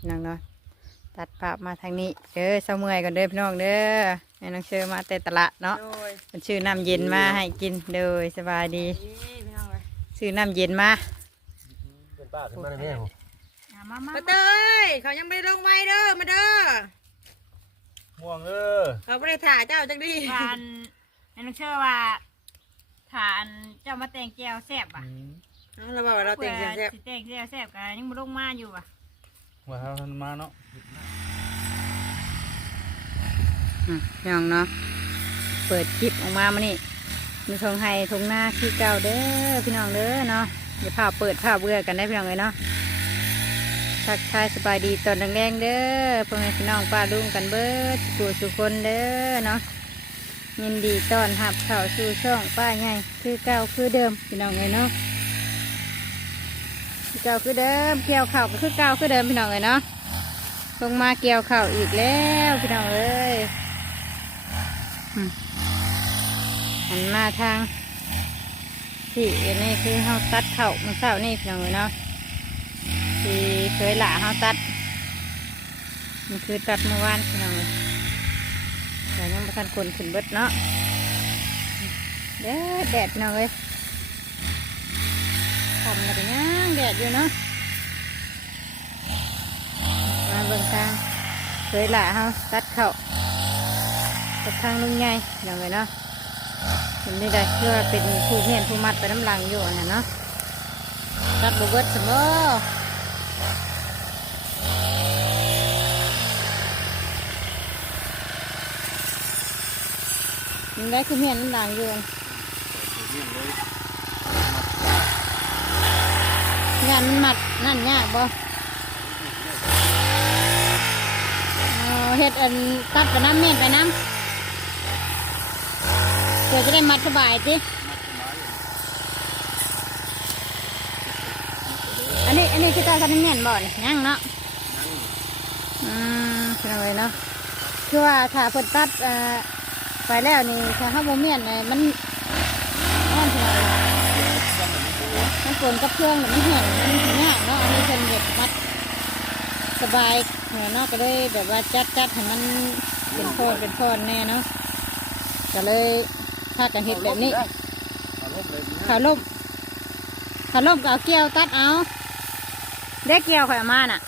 พี่น้องเนาะตัดภาพมาทางนี้เด้อเสาเมื่อยกันเด้อพี่น้องเด้อให้น้องเชื่อมาแต่ตลาดเนาะโดยมันชื่อน้ำเย็นมาให้กินเด้อสบายดีนี่พี่น้องเลยซื้อน้ำเย็นมาเป็นป้าขึ้นมาในแม่ผมมามามาเตยเขายังไม่ได้ลงไม้เด้อมาเด้อม่วงเออเขาไม่ได้ถ่ายเจ้าจังดีทานให้น้องเชื่อว่าทานเจ้ามาแต่งแก้วแซ่บอะเราบอกว่าเราเต็งเสียงแซ่บสิแต่งแก้วแซ่บกันยังบ่ลงมาอยู่อะ ว่าเขาทันมาเนาะอืมพี่น้องเนาะ เปิดคลิปออกมามานี่มีทงไห้ทงหน้าคือเก่าเด้อพี่น้องเด้อเนาะเดี๋ยวพาเปิดพาเบื่อกันได้พี่น้องเลยเนาะทักทายสบายดีตอนแรงๆเด้อพ่อแม่พี่น้องป้าลุงกันเบิดสู่สุคนเด้อเนาะยินดีต้อนรับเข้าสู่ช่องป้าใหญ่คือเก่าคือเดิมพี่น้องเลยเนาะ เก่าคือเดิมเกี่ยวเข่าก็คือเก่าคือเดิมพี่น้องเลยเนาะลงมาเกี่ยวเข่าอีกแล้วพี่น้องเอ้ยหันมาทางที่อันนี้คือเฮาตัดเข่ามันเศร้านี่พี่น้องเอ้ยเนาะที่เคยหล่าเฮาตัดมันคือตัดเมื่อวานพี่น้องเอ้ยแต่ยังไม่ทันคนขึ้นเบิดเนาะแดดแดดพี่น้องเอ้ยำอะไรกันยังแดดอยู่เนาะมาเบิ่งทางเคยหล่าเฮาตัดเข่าตัดทางลุงใหญ่พี่น้องเอ้ยเนาะเห็นได้ได้เพื่อเป็นผู้เมียนผู้มัดไปน้ำลังอยู่นะเนาะตัดบเบิดสมอยังได้คือเมียนน้ำลังอยู่อัน งานมัดนั่นยากบ่เอเฮ็ดอันตัดไปน้ำเมียนไปน้ำเพื่อจะได้มัดสบายสิอันนี้อันนี้คือตาสันเนียนบ่อนยังเนาะอืมเป็นอะไรเนาะคือว่าถ้าเพิ่นตัดไปแล้วนี่ถ้าเขาโมเมียนเนี่ยมันเท่าไหร่ มันปนกับเครื่องเนี่ยมันเหี่ยนมันถึงยากเนาะอันนี้เพิ่นเห็ดมัดสบายเนาะก็เลยแบบว่าจัดจัดให้มันเป็นโคนเป็นโคนแน่เนาะก็เลยพากันเห็ดแบบนี้เอาลบเลยนะขาล่มขาล่มก็เอาเกี่ยวตัดเอาได้เกี่ยวข่อยเอามาน่ะ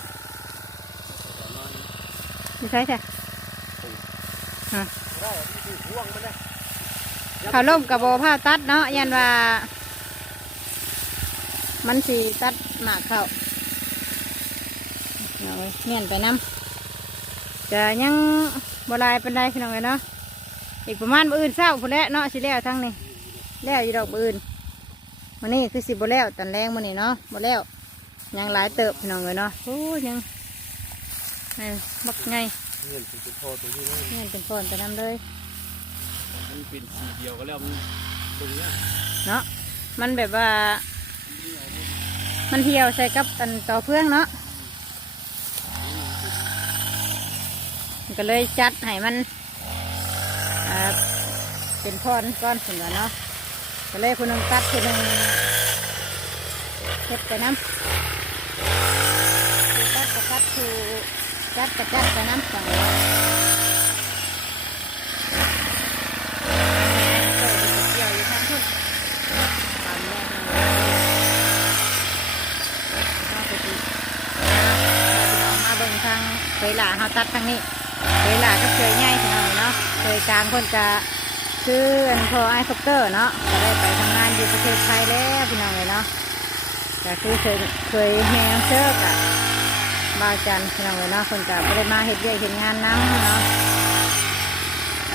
ไม่ใช่ใช่ได้ที่ห่วงมันเลยขาล่มกับโบผ้าตัดเนาะยันว่า มันสีตัดหมากเขาเอาไว้เมียนไปน้ำจะยังบลายเป็นไรพี่น้องเลยเนาะอีกประมาณมื้ออื่นเศร้าพุ่นแหล้วเนาะสิแล้วทั้งนี้แล้วอยู่ดอกมื้ออื่นวันนี้คือสิบแล้วตอนแรงมื้อนี้เนาะบ่แล้วยังหลายเติบพี่น้องเลยเนาะโอ้ยังเอ้ยบักไงเงินสิบพอตรงนี้เลยเมียนเป็นคนไปน้ำเลยมันเป็นสีเดียวก็แล้วมันตรงเนี้ยเนาะมันแบบว่า มันเหี่ยวใส่กับอันต่อเพื่องเนาะก็เลยจัดให้มันเป็นพอนก้อนถึงเนาะก็เลยคนหนึงตัดคนหนึงเฮ็ดไปน้ำตัดกับตัดคือจัดกับจัดไปน้ำสองร้อยเกี่ยวอยู่ทางทุน ตามแรกเลยเอาไปดีเอามาเบิ่งทางเคยหลาเฮาตัดทางนี้เคยหลาก็เคยง่ายทางเนาะเคยกลางคนจะคืออันพอไอคอปเตอร์เนาะก็ได้ไปทำงานอยู่ประเทศไทยแล้วพี่น้องเลยเนาะแต่คือเคยเคยแฮงเชิกอะบาจันพี่น้องเลยเนาะคนจะไม่ได้มาเฮ็ดเวียกเฮ็ดงานน้ำเนาะ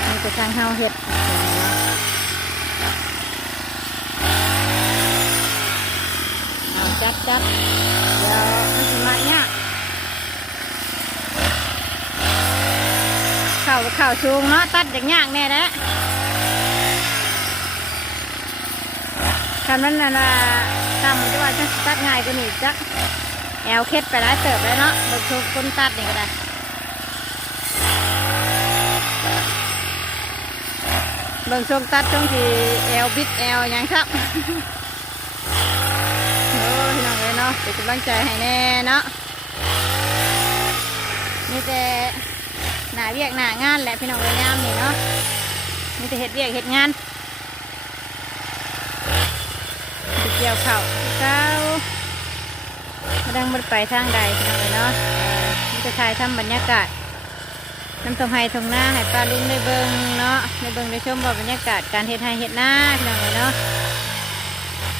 มีแต่ทางเฮาเฮ็ดเนาะจัดจัดเดี๋ยวมันสิมาเนี่ย ข่าเข่าชูงเนาะตัดอย่างยากแน่แหละคันนั้นน่ะนะตามมันจะว่าจะตัดง่ายกว่านี้จักแอวเคล็ดไปแล้วเติบแล้วเนาะเบิกทุกคนตัดนี่ก็ได้เบิ่งช่วงตัดช่วงที่แอวบิดแอวยังครับโอ้พี่น้องเลยเนาะเป็นกำลังใจให้แน่เนาะมีแต่ หนาเวียกหน้างานแหละพี่น้องเลยยามนี่เนาะมีแต่เฮ็ดเวียกเฮ็ดงานเกี่ยวเข้าเก้ามาดังมันไปทางใดพี่น้องเลยเนาะมีแต่ถ่ายทำบรรยากาศน้ำตกไห้ตรงหน้าให้ปลาลุงได้เบิงเนาะได้เบิงได้ชมว่าบรรยากาศการเฮ็ดไห้เฮ็ดหน้าพี่น้องเลยเนาะ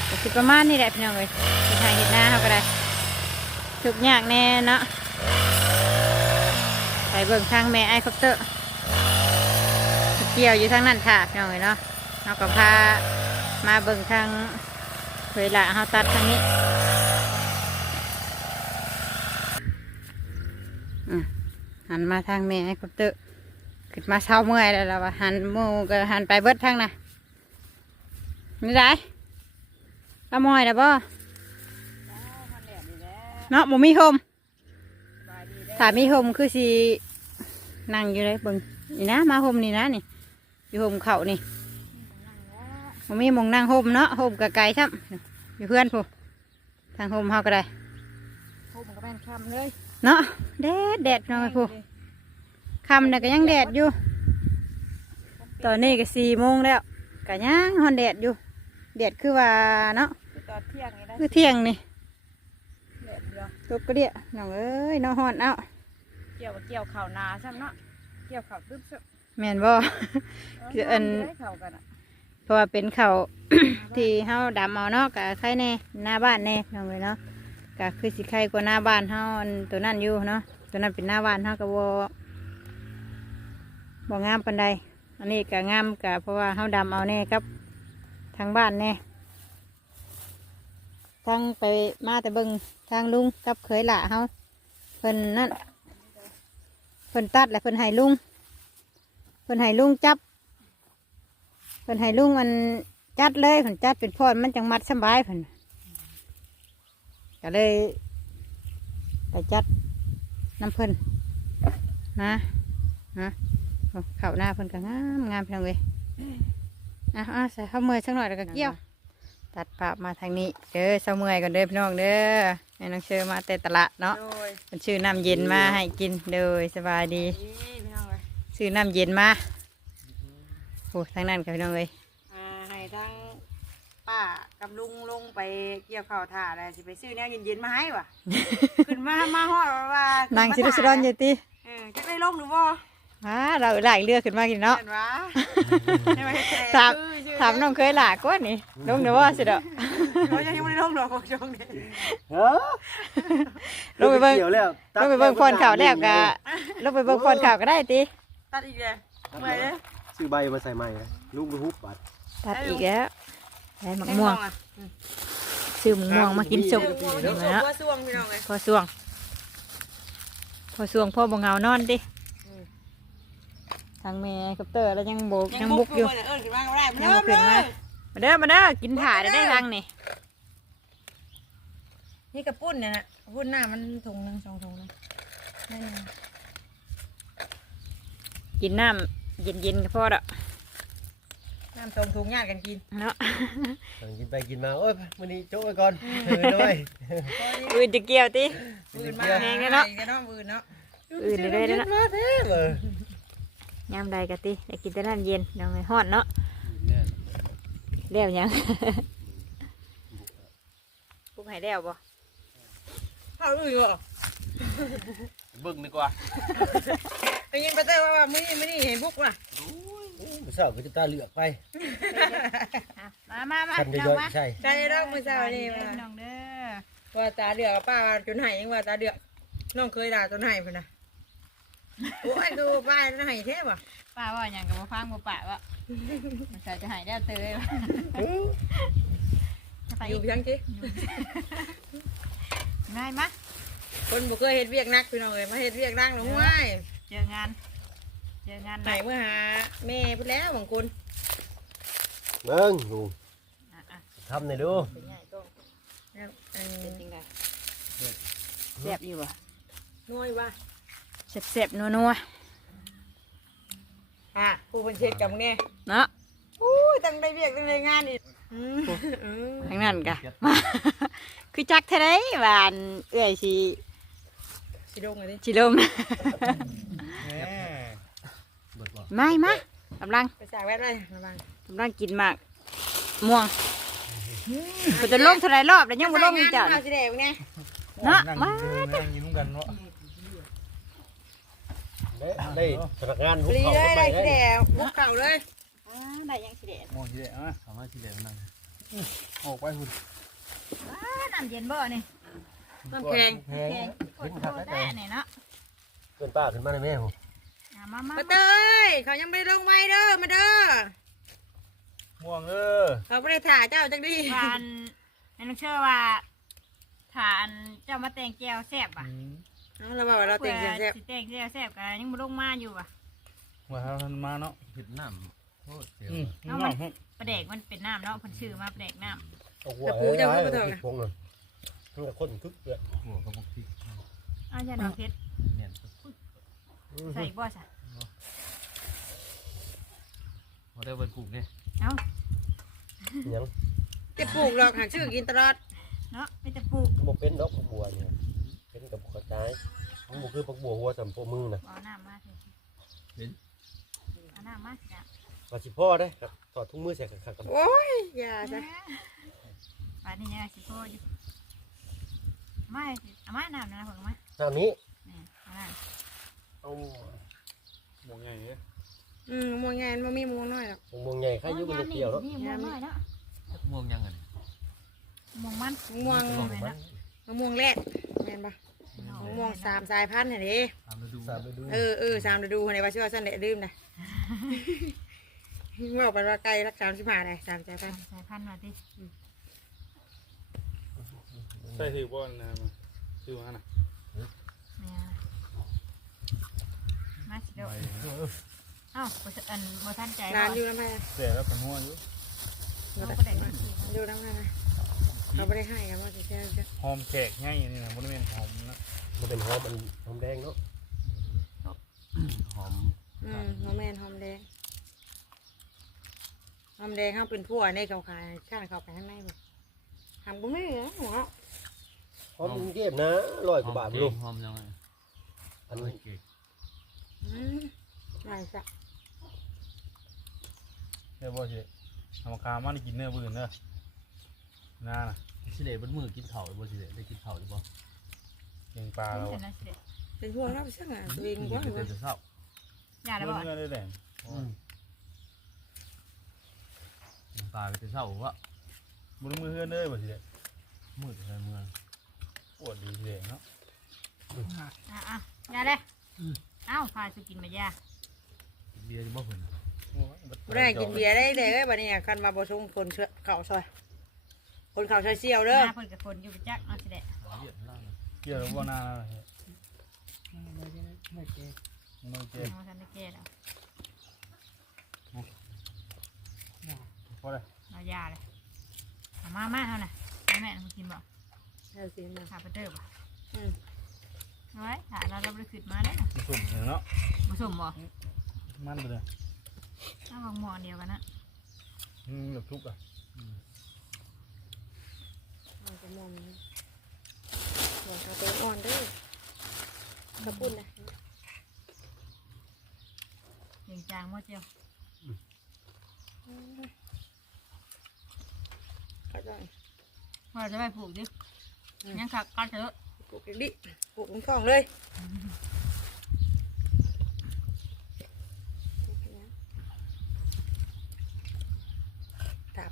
ก็สิประมาณนี้แหละพี่น้องเลยเฮ็ดไห้เฮ็ดหน้าเขาก็ได้ทุกอยากแน่เนาะ เบิ่งทางแม่ไอ้คอปเตอร์เกี่ยวอยู่ทางนั้นค่ะพี่น้องเอ้ยเนาะเราก็พามาเบิ่งทางเวลาเฮาตัดทางนี้หันมาทางแม่ไอ้คอปเตอร์ขึ้นมาเช้าเมื่อยแล้วเราว่าหันมูก็หันไปเบิดทางน่ะนี่ได้ละมอยนะบ่เนาะบ่มีโฮมถ้ามีโฮมคือสิ นั่งอยู่เลยเบิ่งนี่นะมาโฮมนี่นะนี่ อยู่โฮมเขานี่บ่มีหมองนั่งโฮมเนาะโฮมกะไกลซ้ำอยู่เพื่อนผู้ทางโฮมเฮาก็ได้โอ้มันก็เป็นคำเลยเนาะแดดแดดหน่อยผู้ค่ำน่ะก็ยังแดดอยู่ ตอนนี้ก็สี่โมงแล้วก็ยังฮอนแดดอยู่แดดคือว่าเนาะคือตอนเที่ยงนี่ได้คือเที่ยงนี่เดือดเดียวตกกระเดียน้องเอ้ยน้องฮอนเอ้า เกี่ยวกับเกี่ยวข่าวนาซ้ำเนาะเกี่ยวข่าวตึ๊บซ้ำแม่นบ่ คืออันได้ข่าวกันอะเพราะว่าเป็นเขาวที่เฮาดำเอาเนาะกะไข่แน่หน้าบ้านแน่น้องเลยเนาะกะคือสิไข่กว่าหน้าบ้านเฮาอันตัวนั้นอยู่เนาะตัวนั้นเป็นหน้าบ้านเฮาก็บ่บ่งามปานใดอันนี้ก็งามกะเพราะว่าเฮาดำเอาแน่ครับทางบ้านแน่ทางไปมาแต่เบิ่งทางลุงกับเคยหละเฮาเพิ่นนั่น เพิ่นตัดและเพิ่นให้ลุงเพิ่นให้ลุงจับเพิ่นให้ลุงมันจัดเลยเพิ่นจัดเป็นพอดมันจังมัดสบายเพิ่นก็เลยไปจัดน้ำเพิ่นนะนะเข่าหน้าเพิ่นก็งามงามเพียงเลยอะอะใส่ข้าวเมื่อยสักหน่อยแล้วก็เกี่ยว ตัดภามาทางนี้เด้อเสมื่อยก่อนเด้อพี่น้องเด้อ ให้น้องเชื่อมาแต่ตลาดเนาะโดยมันชื่อน้ำเย็นมาให้กินเด้อสบายดี นี่พี่น้องเลยซื้อน้ำเย็นมาโอ้ทางนั้นกับพี่น้องเลยอ่าให้ทั้งป้ากับลุงลงไปเกี่ยวข้าวถ่าอะไรสิไปซื้อแนวเย็นๆมาให้ว่ะขึ้นมามาฮอดว่านางชิรุสดอนอยู่ติเออจะได้ลงหรือบ่อ่าเราหลายเรือขึ้นมากินเนาะ เห็นวะให้มาเฮ็ดแท้ถามชื่อชื่อ ถามน้องเคยหลากว่านี่ลงเดี๋ยวว่าสิเด้อเขายังไม่ได้ลงดอกของช่วงนี้เฮ้อลงไปเบิ่งเกี่ยวแล้วลงไปเบิ่งพรข่าวแล้วก็ลงไปเบิ่งพรข่าวก็ได้ติตัดอีกเลยเมื่อยเลยซื้อใบมาใส่ใหม่นะลูกไปฮุบบัดตัดอีกแล้วได้หมักให้ม่วงอะซื้อหมักม่วงมากินสุกม่วงนี่ที่สุกเนาะว่าส่วงพี่น้องเลยพอสวงพอสวงพ่อบ่เหงานอนติ ทางแม่กับเตอร์แล้วยังโบกยังบุกอยู่เอิ้นขึ้นมาก็ได้ยังบ่ขึ้นมามาเด้อมาเด้อกินถ่าได้ได้ทางนี่นี่กระปุ้นเนี่ยนะกระปุ้นหน้ามันถุงหนึ่งสองถุงนะได้หนึ่งกินน้ำเย็นๆก็พอดอกน้ำสองถุงญาติกันกินเนาะสั่งกินไปกินมาโอ้ยมื้อนี้โจ๊กไว้ก่อนเออน้อยอื่นจะเกี่ยวติ อื่นมาแพงแน่เนาะอีกเนาะ อื่นเนาะ อื่นเลยได้แล้วเนาะมาแท้เออ ยามใดกะติได้กินแต่น้ำเย็นน้องไอ้ฮอดเนาะแล้วยังปุ๊บให้แล้วบ่เอาอื่นเหรอเบิ่งดีกว่าไปยินไปเต้ว่าว่ามื้อนี้มื้อนี้เห็นบุกว่ะมื้อเช้าก็จะตาเหลือกไป มามามาคันจะน้ย่อองยมาใช่ใจเราเมื่อเช้านี่ว่าน้องเด้อว่าตาเดือกกับป้าจนไหายยังว่าตาเดือกน้องเคยด่าจนไหายพุ่นน่ะ โอ้ยดูป้าจนไหายเท่ว่ะป้าว่าอย่างกับบ่ฟังบ่ปะว่ามันจะหายได้วเตยว่ะจะไปออียู่กเพียงจีง่ายมะคนบ่เคยเฮ็ดเวียกนักพี่น้องเอ้ยมาเฮ็ดเวียกนั่งหลงห้วยเจองาน เจองานไหนเมื่อหาแม่พุ่นแล้วบางคนเบิ่งดูอะอะทำหน่อยดูแล้วอันเป็นจริงไดแซ่บอยู่บ่น้อยว่ะ แซ่บๆนัวอะผู้เป็นเช็ดกับมึงเนี่ยๆเนาะอู้ยตั้งได้เวียกตั้งได้งานอีกอืมอืมทางนั้นกะ คือจักเท่าไรหวานเอื้อยสิสิลงเลยดิชิลงแหมเบิดบ่ไม่มากำลังไปสากแวดเลยระวังกำลังกินหมากม่วงก็จะลงเท่าไรรอบแล้วยังบ่ลงอีกจ้ะเอาสิเด็กเนี่ย เนาะ นั่งมานั่งกินร่วมกันเนาะ ได้ได้พนักงานปรีเขาเลยไปได้สิได้เด็กบุกเข่าเลยอ่าได้ยังสิเด็ดมองทีเดียวอะสามารถที่เหลือนั่งออกไปหุ่นน้ำเย็นบ่นี่น้ำแข็งแพงแกงกดโตแต่นี่เนาะเกินป้าขึ้นมาได้ไหมผมอะมามามาเตยเขายังไม่ได้ลงไม้เด้อมาเด้อม่วงเออเขาไม่ได้ถ่ายเจ้าจังดีทานแม่น้องเชื่อว่าทานเจ้ามาแต่งแก้วแซ่บอะ เอาเราบอกว่าเราเต็งเสียงแซ่บสิแต่งแก้วแซ่บกันยังบ่ลงมาอยู่อะมาหาท่านมาเนาะผิดน้ำโคตรเสียวอืมเอาน้มัอนงประเด็กมันเป็นน้ำเนาะเพิ่นชื่อมาประเด็กน้เอาหัวเอ้ยไอ้ผิดพงเลยมันก็คนคึกเลยหัวกระบอกพริกำเอาอย่าดอกเพชรเนี่ยใส่บ่ซะเขาได้เป็นปลูกเนี่ยเอายังจะปลูกหรอกหาชื่อกินตลอดเนาะไม่จะปลูกบอกเป็นดอกบัวเนี่ย เป็นกับกระจายมันบ่คือปักบัวหัวสำโพมือนะเอาน้ำมาสิเอาน้ำมาสิจ้ะมาสิพ่อได้ครับถอดทุ่งมือใส่ขัดกับโอ้ยอย่าจ้ะป่านนี้เนี่ยสิพ่ออยู่ไม่สิเอามาน้ำนะผมเอามาน้ำนี้นี่เอาน้เอาม่วงใหญ่เลยอืมมวงไงมันมีมวงน้อยหรอกมวงใหญ่ำข้ายุบมันเกี่ยวแล้วนี่ม่วงน้อยเนาะม่วงยังไงม่วงมันม่วงม่วงเลยเนาะมะม่วงแรด แม่นปะมะม่วงสามสายพันธุ์เนี่ยดิตามฤดูตามฤดูเออเออสามฤดูในว่าชื่อว่าสั้นเละลืมนะว่าไปว่าไกลรักสามสิบห้าเลยสามสายพันธุ์สายพันธุ์มาดิใส่ถือบ่อนนะมาถือมาน่ะเนี่ยมาสิเดี๋ยวเอ้าบ่ทันอันบ่ทันใจร้านอยู่น้ำไผ่แต่แล้วเป็นหัวอยู่ เราก็ได้มาสิ อยู่น้ำไผ่นะ เขาไม่ได้ให้กันว่าจะเจ้าหอมแขกง่ายนี่นะบริเวณหอมนะมันเป็นหอมมันหอมแดงเนาะหอมอืมหอมแมนหอมแดงหอมแดงเขาเป็นพวกในเขาขายข้างเขาไปข้างในหมดทำบุ้งไม่เหรอหัวหอมเก็บนะร้อยกว่าบาทลูกหอมยังไงอันนี้อืมไรสักเดี๋ยวบ่สิเอามาคามาได้กินเนื้อบืนเด้อ น่าน่ะสิเลบนมือกินเข่าบ่สิเลได้กินเข่าหรือเปล่าเก่งปลาเราเห็นอะนะสิเด็ดเป็นพวกเราไปช่างอะตัวเองกินกว่าแต่แต่เศร้าอย่าได้เนื้บ่อได้แดงกินปลาไปแต่เศร้าว่าบนมือเฮือนเด้อบ่สิเด้มืดอะไรเมืองปวดดีสิเด้เนาะอะอะอย่าเลยเอ้าพาสุกินมายาเบียร์จะบ่เพิ่นโอ้ยไม่ได้กินเบียร์ได้เลยเอ้ยบัดนี้คันมาบ่ชงคนเชื่อเข่าซอย คนเข่าซอยเสี่ยวเด้อหน้าเพิ่นกับคนอยู่ไปจักเอาสิเด็ดเบียร์ล่างเกี่ยวกับบ่หน้าแล้วเฮ้ยน้องเจ๊เอาทันได้แก่แล้วพอเลยเอายาเลยเอามามาเท่าน่ะให้แม่มากินบ่เอาสิมาขาไปเติบบ่อืมเอาไว้ถ้าเราเราไปขึ้นมาได้น่ะมันสุ่มอยู่เนาะผสมบ่มันไปเลยเอาวางหม้อเดียวกันนะอืมแบบทุกข์อะเอาจะมองหัวกระเตงอ่อนเด้อกระปุ่นนะเสียงจางหม้อเจียวกระจ่อยพอจะไปปลูกดิยังขักกัดเถอะปลูกอีกดิปลูกทั้งสองเลย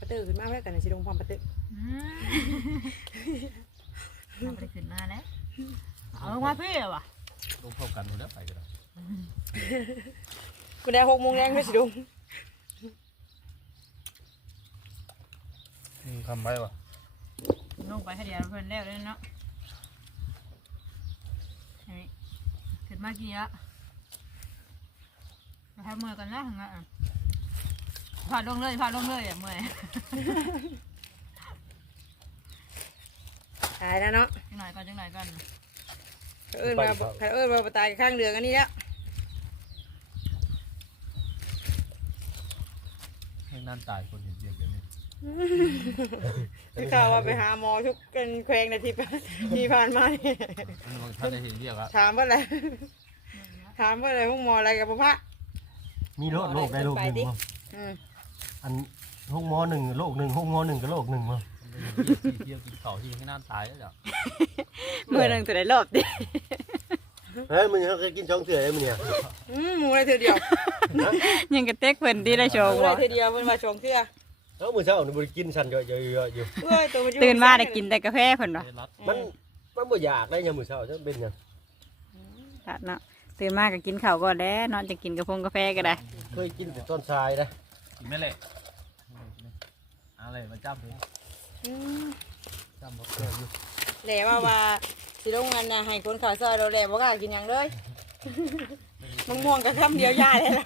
ถาประตือขึ้นมาไว้กันนะสิลงความประตืออืมเราไปขึ้นมาแล้วเอาลงมาพี่เหรอวะลงพร้อมกันหมดแล้วไปก็ได้กูได้หกโมงแรงด้วยสิลงอืมทำไปวะลงไปแค่เดียวเพิ่นแล้วเลยเนาะนี่ขึ้นมากี่อะเราทำมือกันแล้วหังอะ ผ่าลงเลยผ่าลงเลยอะเมื่อยตายแล้วเนาะจังหน่อยก่อนจังหน่อยก่อนเขาเอิญมาเขาเอิญมาตายข้างเรือกันนี่แล้วให้นั่นตายคนเห็นเบียร์เดี๋ยวนี้ที่ข่าวว่าไปหาหมอทุกกันแควงนาทีผ่านที่ผ่านมานี่มันบางท่านได้เห็นเรียกว่าถามว่าอะไรถามว่าอะไรพวกหมออะไรกับพระมีโรคโรคได้โรคหนึ่งมั้ง อันห้องหมอหนึ่งโรคหนึ่งห้องหมอหนึ่งก็โรคหนึ่งมั้งเที่ยวกินข้าที่ยังไม่น่าตายแล้วจ้ะมือหนึ่งตัวได้รอบดิเฮ้ยมันเขาเคยกินช่องเถื่อยมันเนี่ยอืมหมูอะไรเธอเดียวยังกระเตกเพิ่นที่ได้โชหว์มูอะไรเธอเดียวมันมาชงเสื้อแล้วมือเช้าหนูบริกินชันเยอะๆอยู่เยตัวอยู่ตื่นมาได้กินแต่กาแฟเพิ่นบ่ได้รับมันมันบ่อยากได้ยังมือเช้าจะเป็นยังเนาะตื่นมาก็กินข้าวก่อนแล้วนอนจะกินกาแฟกาแฟก็ได้ เคยกินแต่ต้นทรายนะ กินไม่เละอะไรมาจับเลยอืมจับมาเกลืออยู่แหล่ว่าว่าสิลงเงินนะให้คนขายซอยเราแหล่บ่กล้ากินหยังเลยมะม่วงกับคำเดียวยาเลยนะ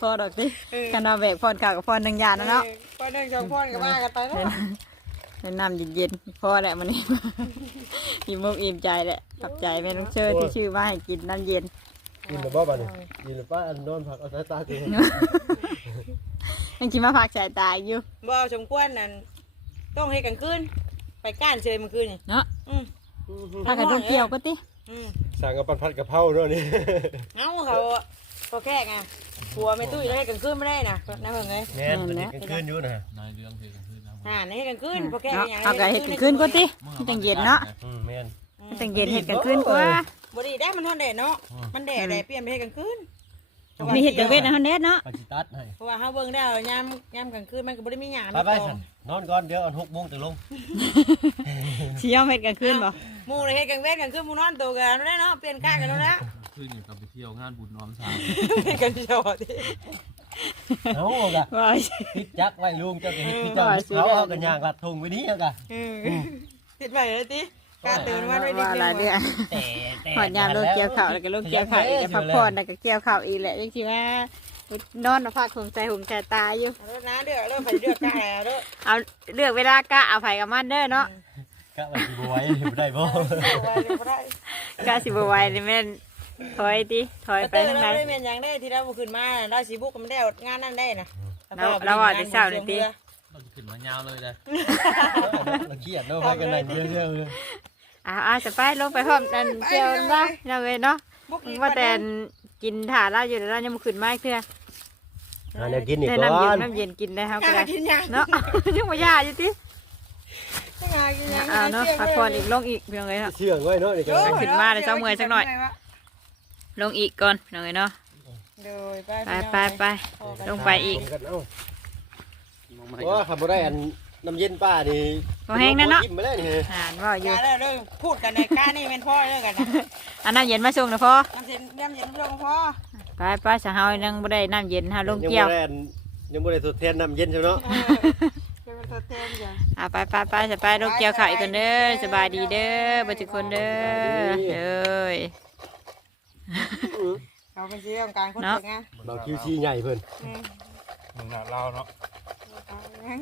พอดอกติกันเอาแบกพรข้าวกับพรหนึ่งอย่างนะเนาะพอหนึ่งสองพอนกับว่ากันไปแล้วเป็นน้ำเย็นๆพอแหละมันนี้อิ่มมุกอิ่มใจแหละขอบใจแม่ลุงเชิญที่ชื่อว่าให้กินน้ำเย็นกินหรือเปล่าบ้านนี่กินหรือเปล่าอันนอนผักเอาสายตาเตะ ยังกินมาพักสายตาอีกอยู่บ่เอาสมควรนั่นต้องให้กันคืนไปก้านเชยเมื่อคืนนี่เนาะอืมถ้ากันต้องเกี่ยวก็ติอืมสั่งกับปันพัดกะเพราด้วยนี่ เอ้าเขาเขาแค่ไงผัวไม่ตุ้ยแล้วให้กันคืนไม่ได้นะนะเพิ่งไงแม่นเป็นกลางคืนอยู่นะ นายเรื่องเพลงกันขึ้นนะอ่าให้กันคืนเพราะแค่เนาะอย่างเอาไก่เห็ดกันขึ้นก็ติให้จังเย็นเนาะอืมแม่นให้จังเย็นเห็ดกันขึ้นกว่าบ่ดีได้มันทอนแดดเนาะมันแดดแดดเปลี่ยนไปให้กันคืน มีเห็ดกับเวทนะฮอนเนสเนาะปาจิตัดให้เพราะว่าเฮาเบิ่งได้วยามยามกลางคืนมันก็บ่ได้มีหยาไปไปสันนอนก่อนเดี๋ยวอันหกโมงถึงลงชิยอมเห็ดกันขึ้นบ่หมู่เลยเฮ็ดกลางเว้นกลางคืนหมู่นอนตัวกันได้เนาะเปลี่ยนกะกันแล้วนะขึ้นอยู่กับไปเที่ยวงานบุญน้อมสาวเฮ็ดกันเดียวดิเอากะว่าพิดจักไว้ลุงเจ้าก็เฮ็ดพิดจักเขาเอากันย่างลัดทงไปนี้เอากะเออติดไปเลยติ กล้าตื่นมาด้วยนิดว่านึอะไรงเนี่ยแต่แต่หอดยามลงเกี่ยวข้าวแล้วก็ลงเกี่ยวข้าวอีกแล้วพักผ่อนแล้วก็เกี่ยวข้าวอีกแหละจริงๆว่านอนมาพักหงใจหงใจตายอยู่เอาเด้อนะเด้อเด้อไปเด้อกะแล้วเด้อเอาเลือกเวลากะเอาไผกับมันเด้อเนาะกะว่าสิบ่ไหวบ่ได้บ่เอาไว้เดี๋ยวบ่ได้กะสิบ่ไหวนี่แม่นถอยติถอยไปเตือทางเราใดได้เมียนหยังได้ที่เราบ่ขึ้นมาเราสิบุกมันได้เอางานนั่นได้นะเราเราว่าจะเศร้าเลยติ เราจะขึ้นมายาวเลยเลยเราเครียดเนาะไปกันนั่นเยอะๆเลย อ่าอ่าจะไปลงไปพร้อมกันเกี่ยวนะเราเลยเนาะบุกอีกว่าแต่กินถ่าเราอยู่แล้วเรายังบ่ขึ้นมาอีกเทื่ออ่าเดี๋ยวกินอีกได้ก่น้ำเย็อนนน้ำเย็นกินได้ครับกก็ล้าได้กินหยังเนาะยังบ่ยาอยู่ติกล้ากินหยังอ่าเนาะพักผ่อนอีกลงอีกเพียงเลยเนาะเชื่องไว้เนาะนี่ก็ไปขึ้นมาเลยเจ้าเมื่อยสักหน่อย ลงอีกก่อนเพียงเลยเนาะโดยไปไปไปไปลงไปอีกกันเอ้าโอ้ขับบ่ได้อันน้ำเย็นป้านี่ บ่แห้งแน่เนาะยิ้มมาแล้วนี่อ่านว่าออย่ยู่าเด้อเด้อพูดกันในกล้านี่เป็นพ่อเด้อกันนะอันน้ำเย็นมาส่งนะพ่อน้ำเย็นน้ำเย็นลงพ่อไปไปสหายนังบ่ได้น้ำเย็นหาลงยังเกี่ยวบ่ได้อันยังบ่ได้ทดแทนน้ำเย็นใช่เนาะเออจะเป็นตัวเต็มจ้ะอ่าไปไปไปจะไปลงเกี่ยวข้าวอีกกันเด้อสบายดีเด้อบ่ทุกคนเด้อเอ้ยเราเป็นสีของการคนเนาะ เก่งไงเราคิวซีใหญ่เพิ่นอืม มึงน่ะเราเนาะ เอาอย่างนั้น